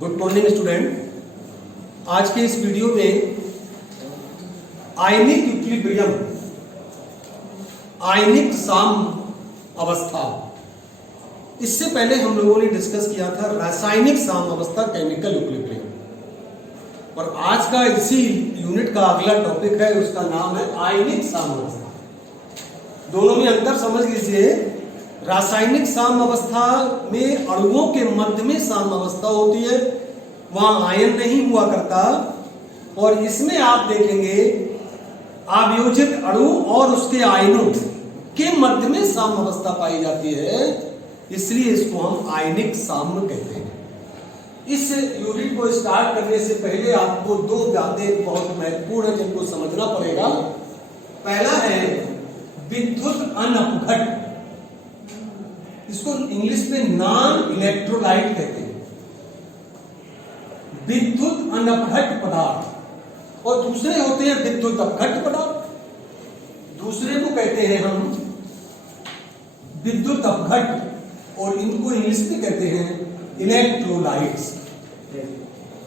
Good morning student. आज के इस वीडियो में आयनिक इक्विलिब्रियम, आयनिक साम अवस्था, इससे पहले हम लोगों ने डिस्कस किया था रासायनिक साम अवस्था, केमिकल इक्विलिब्रियम। और आज का इसी यूनिट का अगला टॉपिक है, उसका नाम है आयनिक साम अवस्था। दोनों में अंतर समझ लीजिए। रासायनिक साम अवस्था में अणुओं के मध्य में साम अवस्था होती है, वहां आयन नहीं हुआ करता। और इसमें आप देखेंगे आव्योजित अणु और उसके आयनों के मध्य में साम अवस्था पाई जाती है, इसलिए इसको हम आयनिक साम कहते हैं। इस यूनिट को स्टार्ट करने से पहले आपको दो बातें बहुत महत्वपूर्ण है जिनको समझना पड़ेगा। पहला है विद्युत अनअपघट, इसको इंग्लिश में नॉन इलेक्ट्रोलाइट कहते हैं, विद्युत अनअपघट पदार्थ। और दूसरे होते हैं विद्युत अपघट पदार्थ, दूसरे को कहते हैं हम विद्युत अपघट, और इनको इंग्लिश में कहते हैं इलेक्ट्रोलाइट्स।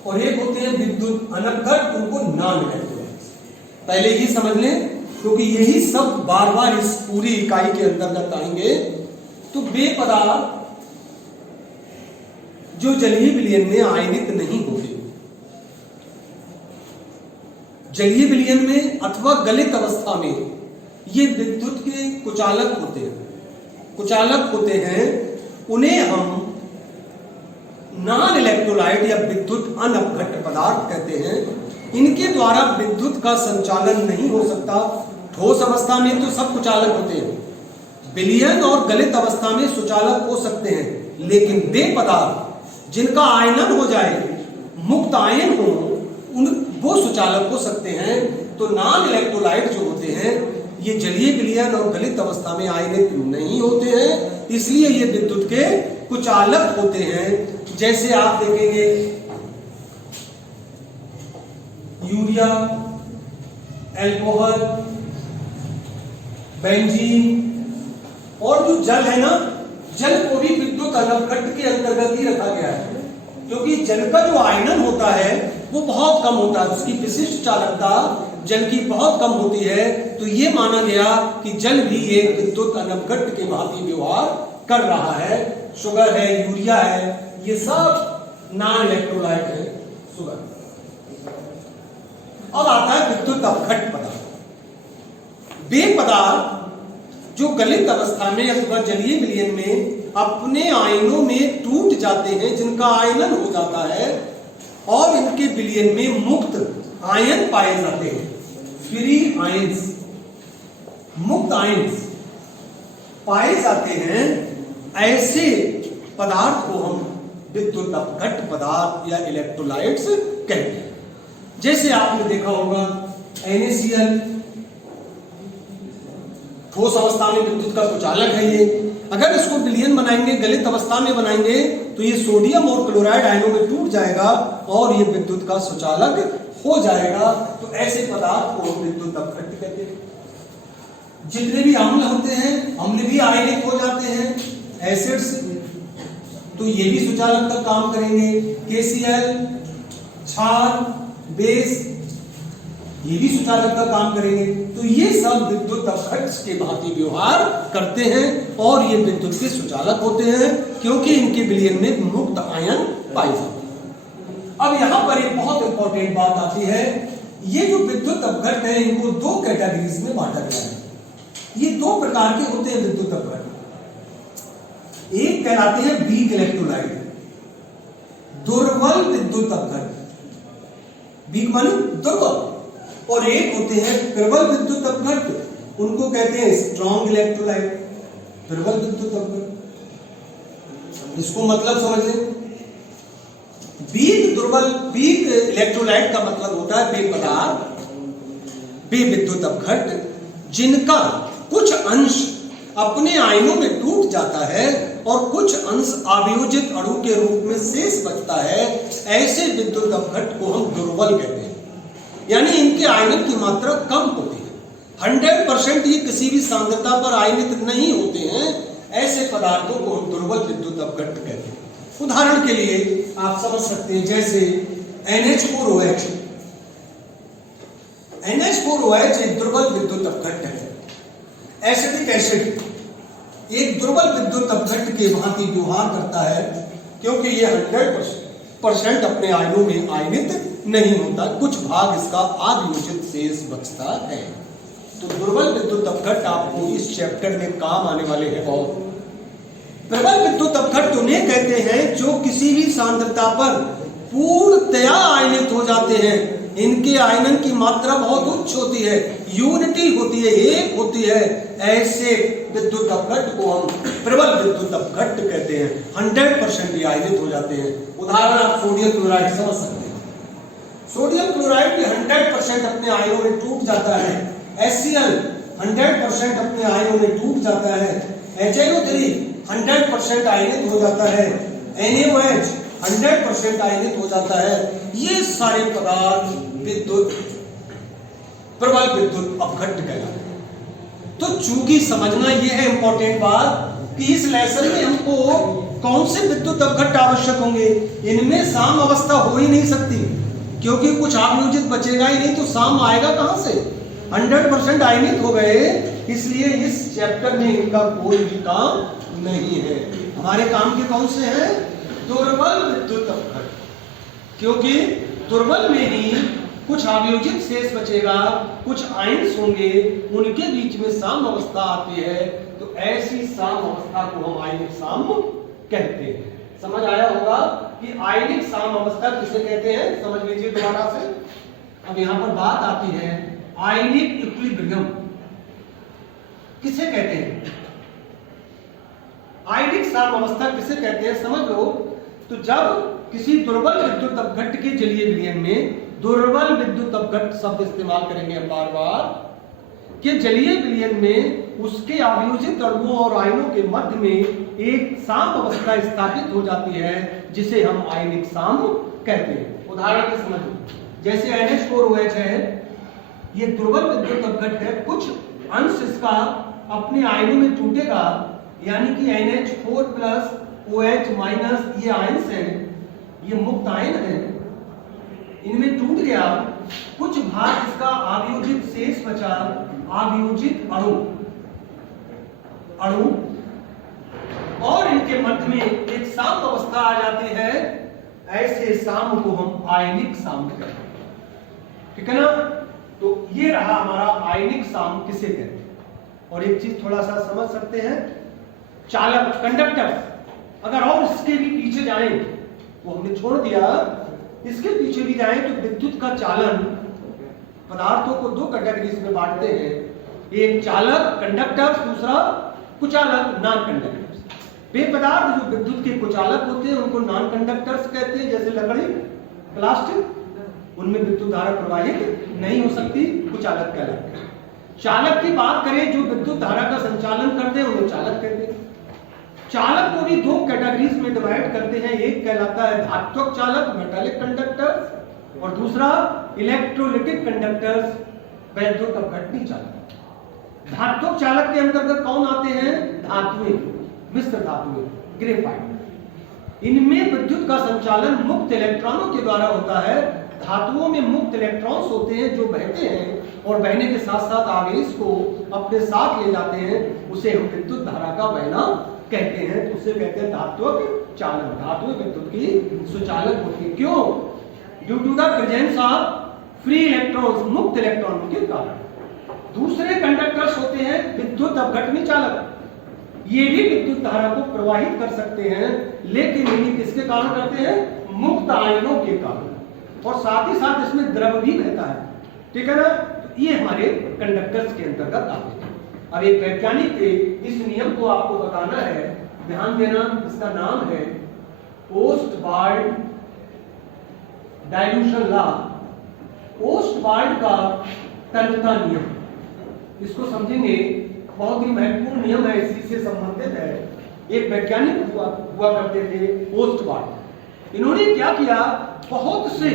और एक होते हैं विद्युत अनअपघट, उनको नॉन इलेक्ट्रोलाइट्स। पहले ही समझ लें, क्योंकि यही सब बार बार इस पूरी इकाई के अंतर्गत आएंगे। तो वे पदार्थ जो जलीय विलयन में आयनित नहीं होते, जलीय विलयन में अथवा गलित अवस्था में ये विद्युत के कुचालक होते हैं, उन्हें हम नॉन इलेक्ट्रोलाइट या विद्युत अनअपघट पदार्थ कहते हैं। इनके द्वारा विद्युत का संचालन नहीं हो सकता। ठोस अवस्था में तो सब कुचालक होते हैं, विलयन और गलित अवस्था में सुचालक हो सकते हैं, लेकिन वे पदार्थ जिनका आयनन हो जाए, मुक्त आयन हो, वो सुचालक हो सकते हैं। तो नॉन इलेक्ट्रोलाइट जो होते हैं ये जलीय विलयन और गलित अवस्था में आयनित नहीं होते हैं, इसलिए ये विद्युत के कुचालक होते हैं। जैसे आप देखेंगे यूरिया, अल्कोहल, बेंजीन, और जो जल है ना, जल को भी विद्युत अनअपघट के अंतर्गत ही रखा गया है, क्योंकि जल का जो आयनन होता है वो बहुत कम होता है, उसकी विशिष्ट चालकता जल की बहुत कम होती है। तो ये माना गया कि जल भी एक विद्युत अनअपघट के भांति व्यवहार कर रहा है। शुगर है, यूरिया है, ये सब नॉन इलेक्ट्रोलाइट है, शुगर। अब आता है विद्युत अपघट पदार्थ। वे पदार्थ जो गलित अवस्था में अथवा जलीय विलयन में अपने आयनों में टूट जाते हैं, जिनका आयनन हो जाता है, और इनके विलयन में मुक्त आयन पाए जाते हैं, फ्री आयंस, मुक्त आयंस पाए जाते हैं, ऐसे पदार्थ को हम विद्युत अपघट पदार्थ या इलेक्ट्रोलाइट्स कहते हैं। जैसे आपने देखा होगा NaCl, ठोस अवस्था में विद्युत का कुचालक है ये। अगर इसको विलयन बनाएंगे, गलित अवस्था में बनाएंगे, तो ये सोडियम और क्लोराइड आयनों में टूट जाएगा और ये विद्युत का सुचालक हो जाएगा। तो ऐसे पदार्थ को विद्युत अपघट कहते हैं। जितने भी अम्ल होते हैं, अम्ल भी आयनिक हो जाते हैं, एसिड्स, तो ये भी सुचालक का काम करेंगे। KCl, क्षार, बेस, ये भी सुचालक का काम करेंगे। तो ये सब विद्युत अपघट के भांति व्यवहार करते हैं और ये विद्युत के सुचालक होते हैं, क्योंकि इनके विलयन में मुक्त आयन पाए जाते हैं। अब यहां पर एक बहुत इंपॉर्टेंट बात आती है। ये जो विद्युत अपघट है, इनको दो कैटेगरीज में बांटा गया है। ये दो प्रकार के होते हैं विद्युत अपघट। एक कहलाते हैं वीक इलेक्ट्रोलाइट, दुर्बल विद्युत अपघट, वीक माने दुर्बल। और एक होते हैं प्रबल विद्युत अपघट, उनको कहते हैं स्ट्रॉन्ग इलेक्ट्रोलाइट, प्रबल विद्युत अपघट। इसको मतलब समझ लें। वीक इलेक्ट्रोलाइट का मतलब होता है वे पदार्थ, वे विद्युत अपघट जिनका कुछ अंश अपने आयनों में टूट जाता है और कुछ अंश आव्योजित अणु के रूप में शेष बचता है। ऐसे विद्युत अपघट को हम दुर्बल कहते हैं, यानी इनके आयनन की मात्रा कम होती है। 100% ये किसी भी सांद्रता पर आयनित नहीं होते हैं। ऐसे पदार्थों को हम दुर्बल विद्युत अपघट कहते हैं। उदाहरण के लिए आप समझ सकते हैं, जैसे NH4OH। NH4OH एक दुर्बल विद्युत अपघट्ट है। एसिटिक एसिड एक दुर्बल विद्युत अपघट्ट के भांति व्यवहार करता है, क्योंकि ये 100% अपने आयनों में आयनित नहीं होता, कुछ भाग इसका आव्यूजित शेष बचता है। तो दुर्बल विद्युत अपघट्ट आपको इस चैप्टर में काम आने वाले हैं बहुत। प्रबल विद्युत अपघट्ट उन्हें कहते हैं जो किसी भी सांद्रता पर पूर्णतया आयनित हो जाते हैं। इनके आयनन की मात्रा बहुत उच्च होती है, यूनिटी होती है, एक होती है। ऐसे विद्युत अपघट्ट को हम प्रबल विद्युत अपघट्ट कहते हैं। 100% आयनित हो जाते हैं। उदाहरण आप सोडियम क्लोराइड समझ सकते हैं। सोडियम क्लोराइड भी 100% अपने आयनों में टूट जाता है। HCl 100% अपने आयनों में टूट जाता है। HNO3 100% आयनित हो जाता है। NaOH 100% आयनित हो जाता है। ये सारे पदार्थ विद्युत प्रबल विद्युत अपघट्ट कहलाते हैं। तो चूंकि समझना यह है इंपॉर्टेंट बात कि इस लेसन में हमको कौन से विद्युत अपघट्ट आवश्यक होंगे। इनमें साम अवस्था हो ही नहीं सकती, क्योंकि कुछ आव्यूजित बचेगा ही नहीं, तो साम आएगा कहां से। 100% आयनित हो गए, इसलिए इस चैप्टर में इनका कोई भी काम नहीं है। हमारे काम के कौन से हैं? दुर्बल विद्युत अपघट्ट, क्योंकि दुर्बल में ही कुछ आव्यूजित शेष बचेगा, कुछ आयन्स होंगे, उनके बीच में साम अवस्था आती है। तो ऐसी साम अवस्था को हम आयनिक साम कहते हैं। समझ आया होगा कि आयनिक साम अवस्था किसे कहते हैं, समझ लीजिए दोबारा से। अब यहां पर बात आती है आयनिक इक्विलिब्रियम किसे कहते हैं, आयनिक साम अवस्था किसे कहते हैं, समझ लो। तो जब किसी दुर्बल विद्युत अपघट्ट के जलीय विलयन में, दुर्बल विद्युत अपघट्ट शब्द इस्तेमाल करेंगे हम बार बार, कि जलीय विलयन में उसके आव्यूजित अणुओं और आयनों के मध्य में एक साम अवस्था स्थापित हो जाती है, जिसे हम आयनिक साम कहते हैं। उदाहरण के समझ, जैसे NH4OH है, ये दुर्बल विद्युत अपघट्ट है, कुछ अंश इसका अपने आयनों में टूटेगा, यानी कि NH4 प्लस OH माइनस ये आयन्स हैं, ये मुक्त आयन है, इनमें टूट गया, कुछ भाग इसका आव्यूजित शेष बचा, आव्यूजित अणु और इनके मध्य में एक साम अवस्था आ जाती है। ऐसे साम को हम आयनिक साम कहते हैं। ठीक है ना। तो ये रहा हमारा आयनिक साम किसे कहते हैं। और एक चीज थोड़ा सा समझ सकते हैं, चालक कंडक्टर, अगर और इसके भी पीछे जाएं, वो हमने छोड़ दिया, इसके पीछे भी जाएं तो विद्युत का चालन पदार्थों को दो कैटेगरीज में बांटते हैं, एक चालक कंडक्टर्स, दूसरा कुचालक नॉन कंडक्टर्स। वे पदार्थ जो विद्युत के कुचालक होते हैं उनको नॉन कंडक्टर्स कहते हैं, जैसे लकड़ी, प्लास्टिक, उनमें विद्युत धारा प्रवाहित नहीं हो सकती, कुचालक कहलाते हैं। चालक की बात करें, जो विद्युत धारा का संचालन करते हैं उन्हें चालक कहते हैं। चालक को भी दो कैटेगरीज में डिवाइड करते हैं, एक कहलाता है धात्वक चालक मेटालिक कंडक्टर्स, और दूसरा इलेक्ट्रोलिटिक कंडक्टर्स वैद्युत अपघटनी चालक। धात्वक चालक के अंतर्गत कौन आते हैं? धातुएं, मिश्र धातुएं, ग्रेफाइट। इनमें विद्युत का संचालन मुक्त इलेक्ट्रॉनों के द्वारा होता है। धातुओं में मुक्त इलेक्ट्रॉन्स होते हैं जो बहते हैं और बहने के साथ साथ आवेश को अपने साथ ले जाते हैं, उसे हम विद्युत धारा का बहना कहते हैं। तो उसे कहते हैं धात्वक चालक। धातुएं विद्युत की सुचालक होती है, क्यों? Due to the presence of free electrons, मुक्त इलेक्ट्रॉनों के कारण। दूसरे कंडक्टर्स होते हैं विद्युत अपघटनी चालक, ये भी विद्युत धारा को प्रवाहित कर सकते हैं, लेकिन इन्हीं किसके कारण करते हैं? मुक्त आयनों के कारण, और साथ ही साथ इसमें द्रव भी बहता है। ठीक है ना। तो ये हमारे कंडक्टर्स के अंतर्गत आते हैं। अब एक वैज्ञानिक के इस नियम को आपको बताना है, ध्यान देना। इसका नाम है ओस्टवाल्ड डाइल्यूशन लॉ, ओस्टवाल्ड का तन्यता नियम। इसको समझेंगे, बहुत ही महत्वपूर्ण नियम है, इसी से संबंधित है। एक वैज्ञानिक हुआ करते थे ओस्टवाल्ड। इन्होंने क्या किया, बहुत से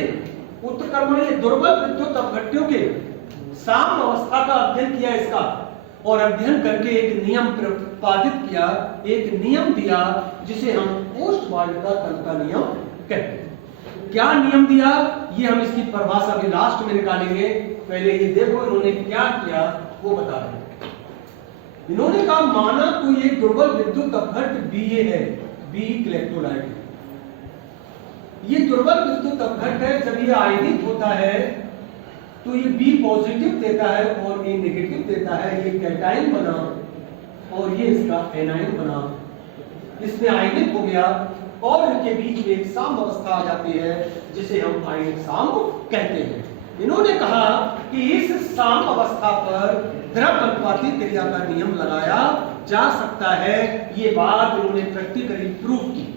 उत्क्रमणीय दुर्बल विद्युत अपघट्टों के साम अवस्था का अध्ययन किया इसका, और अध्ययन करके एक नियम प्रतिपादित किया, एक नियम दिया जिसे हम पोस्ट वार्डका तंत्र का नियम कहते हैं। क्या नियम दिया, ये हम इसकी परिभाषा भी लास्ट में निकालेंगे। पहले ये देखो इन्होंने क्या किया वो बता रहे हैं। इन्होंने कहा माना कोई एक दुर्बल विद्युत अपघट्ट बीए है, बी इलेक्ट्रोलाइट है। ये दुर्बल विद्युत अपघट्ट है, जब ये आयनित होता है तो ये बी पॉजिटिव देता है और ए नेगेटिव देता है। ये कैटाइन बना और ये इसका एनाइन बना, इसमें आयनित हो गया और इनके बीच में एक साम अवस्था आ जाती है जिसे हम आयनिक साम कहते हैं। इन्होंने कहा कि इस साम अवस्था पर द्रव अनुपाती क्रिया का नियम लगाया जा सकता है। ये बात इन्होंने प्रैक्टिकली प्रूव की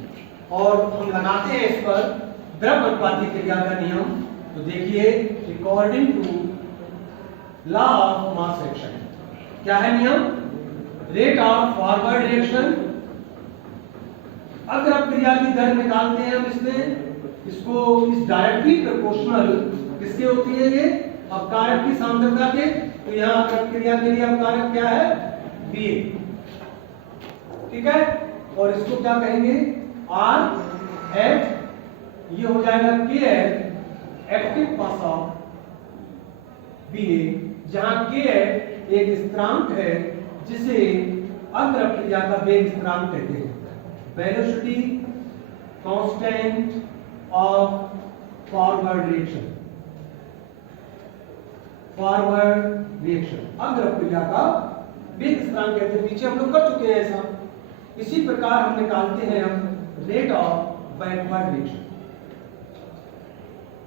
और हम लगाते हैं इस पर द्रव अनुपाती क्रिया का नियम। तो देखिए, according to law of mass action, क्या है नियम? रेट ऑफ फॉरवर्ड रिएक्शन, अग्रव क्रिया की दर निकालते हैं हम इसमें, इसको इस डायरेक्टली प्रोपोर्शनल किसके होती है? ये अपकारक की सांद्रता के। तो यहां अग्रव क्रिया के लिए अपकारक क्या है? बी, ठीक है। और इसको क्या कहेंगे? आर एच, ये हो जाएगा K H active mass of B A, जहां के एच एक स्थिरांक है जिसे अग्रव क्रिया का वेग स्थिरांक कहते हैं। Velocity constant of forward reaction, forward reaction अग्रव क्रिया का वेग स्थिरांक कहते हैं। पीछे हम लोग कर चुके हैं ऐसा। इसी प्रकार हम निकालते हैं हम रेट ऑफ बैकवर्ड रिएक्शन,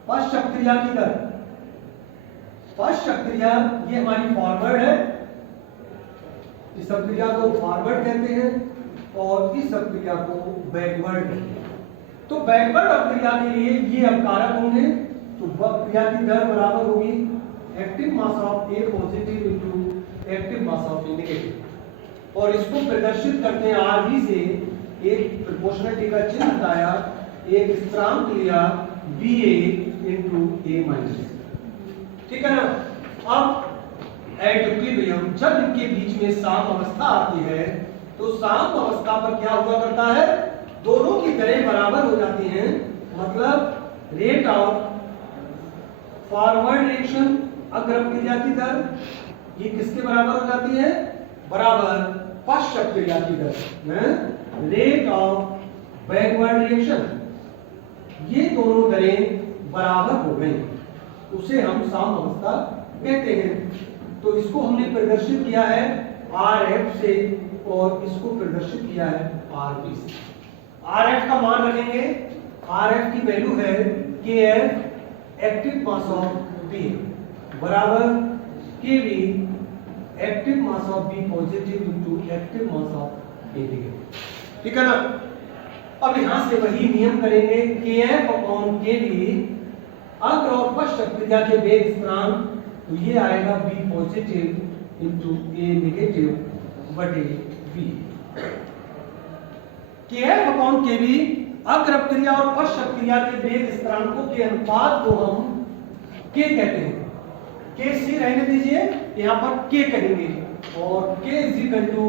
पश्चात क्रिया की दर। पश्चात क्रिया ये हमारी फॉरवर्ड है, इस क्रिया को फॉरवर्ड कहते हैं और इस क्रिया को बैकवर्ड कहते हैं। तो बैकवर्ड अपक्रिया के लिए ये अपकारक होंगे, तो क्रिया की दर बराबर होगी active mass of A positive into active mass of A negative. और इसको प्रदर्शित करते हैं आरबी से, एक प्रोपोर्शनलिटी का चिन्ह बताया, एक स्थिरांक लिया बी ए इंटू ए माइनस, ठीक है ना। अब एट इक्विलिब्रियम जब इनके बीच में साम अवस्था आती है तो साम अवस्था पर क्या हुआ करता है? दोनों की दरें बराबर हो जाती हैं। मतलब रेट ऑफ फॉरवर्ड रिएक्शन अग्रव क्रिया की दर ये किसके बराबर हो जाती है? बराबर पश्चात क्रिया की दर। रेट ऑफ बैकवर्ड रिएक्शन, ये दोनों दरें बराबर हो गई, उसे हम साम अवस्था कहते हैं। तो इसको हमने प्रदर्शित किया है आर एफ से और इसको प्रदर्शित किया है आर बी से। आर एफ का मान रखेंगे, आर एफ की वैल्यू है K F active mass of B बराबर K B active mass of B positive into active mass of A negative, ठीक है ना। अब यहां से वही नियम करेंगे, के एफ अपॉन के बी अग्र और पश्चात क्रिया के वेग स्थिरांक, तो ये आएगा बी पॉजिटिव इनटू ए नेगेटिव बटे बी। के एफ अपॉन के बी अग्रव क्रिया और पश्चात क्रिया के वेग स्थिरांकों के अनुपात को हम के कहते हैं। के सी रहने दीजिए, यहां पर के कहेंगे और K is equal to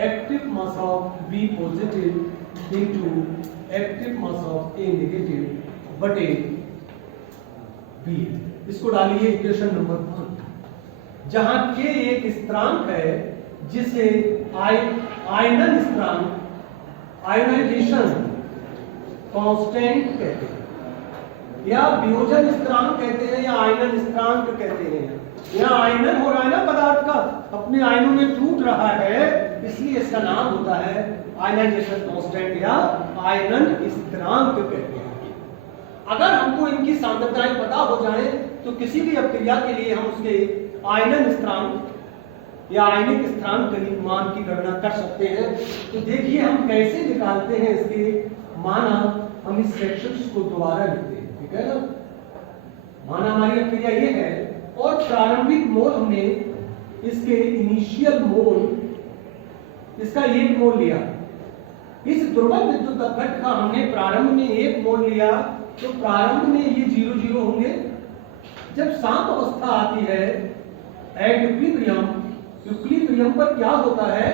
active mass of B positive into active mass of A negative बटे बी। इसको डालिए इक्वेशन नंबर 1, जहां के एक स्थिरांक है जिसे आयनन स्थिरांक, आयोनाइजेशन कांस्टेंट कहते हैं, या वियोजन स्थिरांक कहते हैं, या आयनन स्थिरांक कहते हैं। यहाँ आयनन हो रहा है ना पदार्थ का, अपने आयनों में टूट रहा है, इसलिए इसका नाम होता है आयनाइजेशन कांस्टेंट या आयनन स्थिरांक कहते हैं। अगर हमको इनकी सांद्रताएं पता हो जाए तो किसी भी अपक्रिया के लिए हम उसके आयनन स्थिरांक या आयनिक स्थिरांक के मान की गणना कर सकते हैं। तो देखिए हम कैसे निकालते हैं इसके माना। हम इस सेक्शंस को दोबारा लिखते हैं, ठीक है ना। माना हमारी अपक्रिया ये है और प्रारंभिक मोल हमने इसके इनिशियल मोल, इसका 1 मोल लिया। इस दुर्बल विद्युत अपघट्ट का हमने प्रारंभ में 1 मोल लिया, तो प्रारंभ में ये 0 होंगे। जब साम अवस्था आती है एट इक्विलिब्रियम, इक्विलिब्रियम पर क्या होता है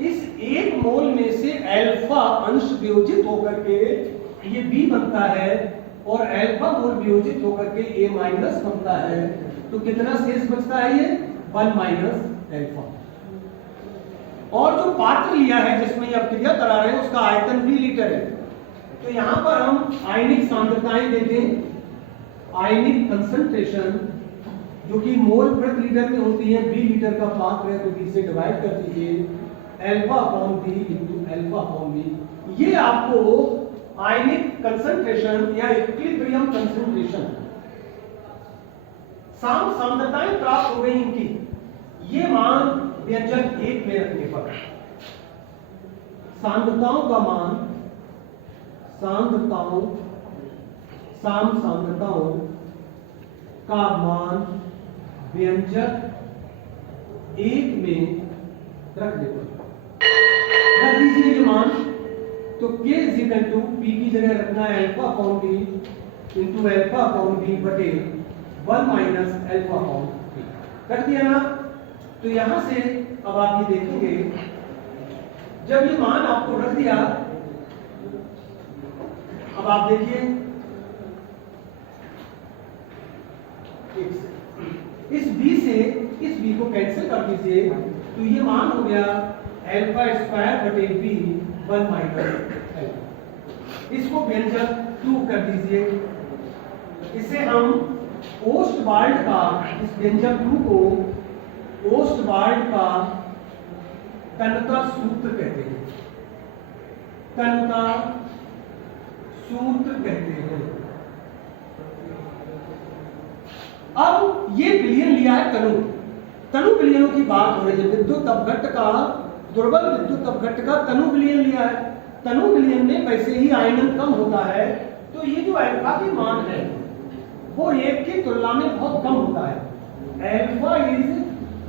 इस 1 मोल में से अल्फा अंश वियोजित होकर के ये B बनता है और अल्फा मोल वियोजित होकर के A माइनस बनता है। तो कितना शेष बचता है ये 1 माइनस अल्फा। और जो पात्र लिया है जिसमें ये क्रिया करा रहे हैं उसका आयतन भी लीटर है। तो यहां पर हम आयनिक सांद्रताएं देखें, आयनिक कंसंट्रेशन जो कि मोल प्रति लीटर में होती है, बी लीटर का पात्र है तो बी से डिवाइड कर दीजिए, alpha upon B into alpha upon B. ये आपको आयनिक कंसंट्रेशन या इक्विलिब्रियम कंसंट्रेशन सांद्रताएं प्राप्त हो गई इनकी। ये मान व्यंजक 1 में रखने पर सांद्रताओं का मान, सांद्रताओं का मान व्यंजक 1 में रखने पर रख दीजिए ये मान। तो K is equal to P की जगह रखना है alpha upon B into alpha upon B बटे 1 माइनस अल्फा अपॉन बी। कर दिया ना। तो यहां से अब आप ये देखेंगे जब ये मान आपको रख दिया, अब आप देखिए इस b से इस b को कैंसिल कर दीजिए तो ये मान हो गया अल्फा स्क्वायर बटे b 1 माइनस अल्फा। इसको व्यंजक 2 कर दीजिए। इसे हम ओस्टवाल्ड का, इस व्यंजक 2 को ओस्टवाल्ड का तन्यता सूत्र कहते हैं, तन्यता सूत्र कहते हैं। अब ये विलयन लिया है तनु विलयनों की बात हो रही है। विद्युत अपघट्ट का, दुर्बल विद्युत अपघट्ट का तनु विलयन लिया है। तनु विलयन में वैसे ही आयनन कम होता है तो ये जो अल्फा की मान है वो 1 की तुलना में बहुत कम होता है। Alpha is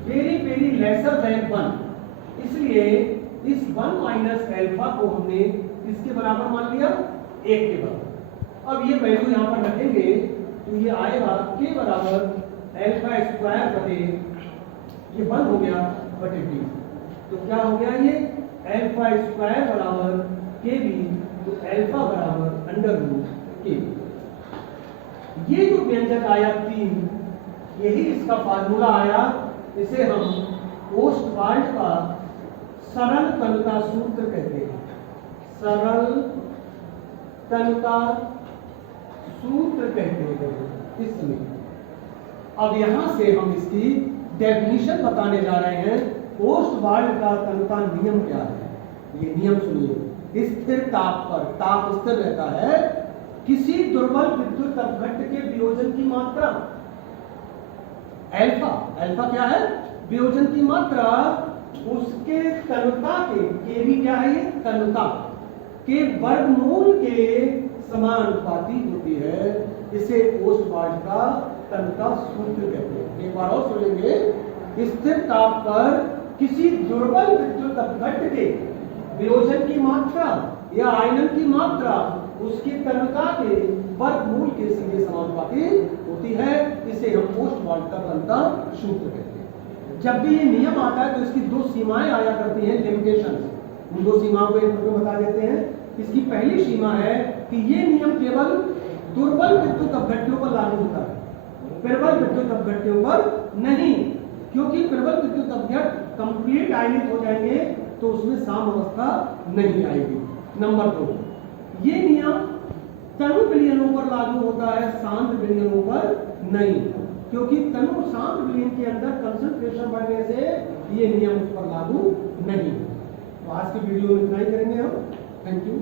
very very lesser than 1, इसलिए इस 1 माइनस अल्फा को हमने इसके बराबर मान लिया 1 के बराबर। अब ये वैल्यू यहां पर रखेंगे तो ये आएगा के बराबर अल्फा स्क्वायर बटे, ये 1 हो गया बटे b। तो क्या हो गया ये अल्फा स्क्वायर बराबर के बी, तो अल्फा बराबर अंडर रूट के। ये जो व्यंजक आया 3, यही इसका फार्मूला आया। इसे हम ओस्टवाल्ड का सरल तन्यता सूत्र कहते हैं, सरल तन्यता सूत्र कहते हैं इसमें। अब यहां से हम इसकी डेफिनेशन बताने जा रहे हैं। ओस्टवाल्ड का तन्यता नियम क्या है, ये नियम सुनिए। स्थिर ताप पर, ताप स्थिर रहता है, किसी दुर्बल विद्युत अपघट्ट के वियोजन की मात्रा अल्फा, अल्फा क्या है वियोजन की मात्रा, उसके तन्यता के भी क्या है ये तन्यता के वर्गमूल के समानुपाती होती है। इसे ओस्टवाल्ड का तन्यता सूत्र कहते हैं। एक बार और सुनेंगे। स्थिर ताप पर किसी दुर्बल विद्युत अपघट्ट के वियोजन की मात्रा या आयनन की मात्रा उसकी तन्यता के वर्गमूल के सीधे समानुपाती होती है। इसे हम ओस्टवाल्ड का तन्यता सूत्र कहते हैं। जब भी ये नियम आता है तो इसकी 2 सीमाएं आया करती हैं, लिमिटेशंस। उन 2 सीमाओं को एक में बता देते हैं। इसकी पहली सीमा है कि ये नियम केवल दुर्बल विद्युत अपघट्टों पर लागू होता है, प्रबल विद्युत अपघट्टों पर नहीं, क्योंकि प्रबल विद्युत अपघट्ट कंप्लीट आयनित हो जाएंगे तो उसमें साम अवस्था नहीं आएगी। नंबर 2, ये नियम तनु विलयनों पर लागू होता है, शांत विलयनों पर नहीं, क्योंकि तनु शांत विलयन के अंदर कंसंट्रेशन बढ़ने से ये नियम उस पर लागू नहीं। तो आज की वीडियो में इतना ही करेंगे हम। Thank you.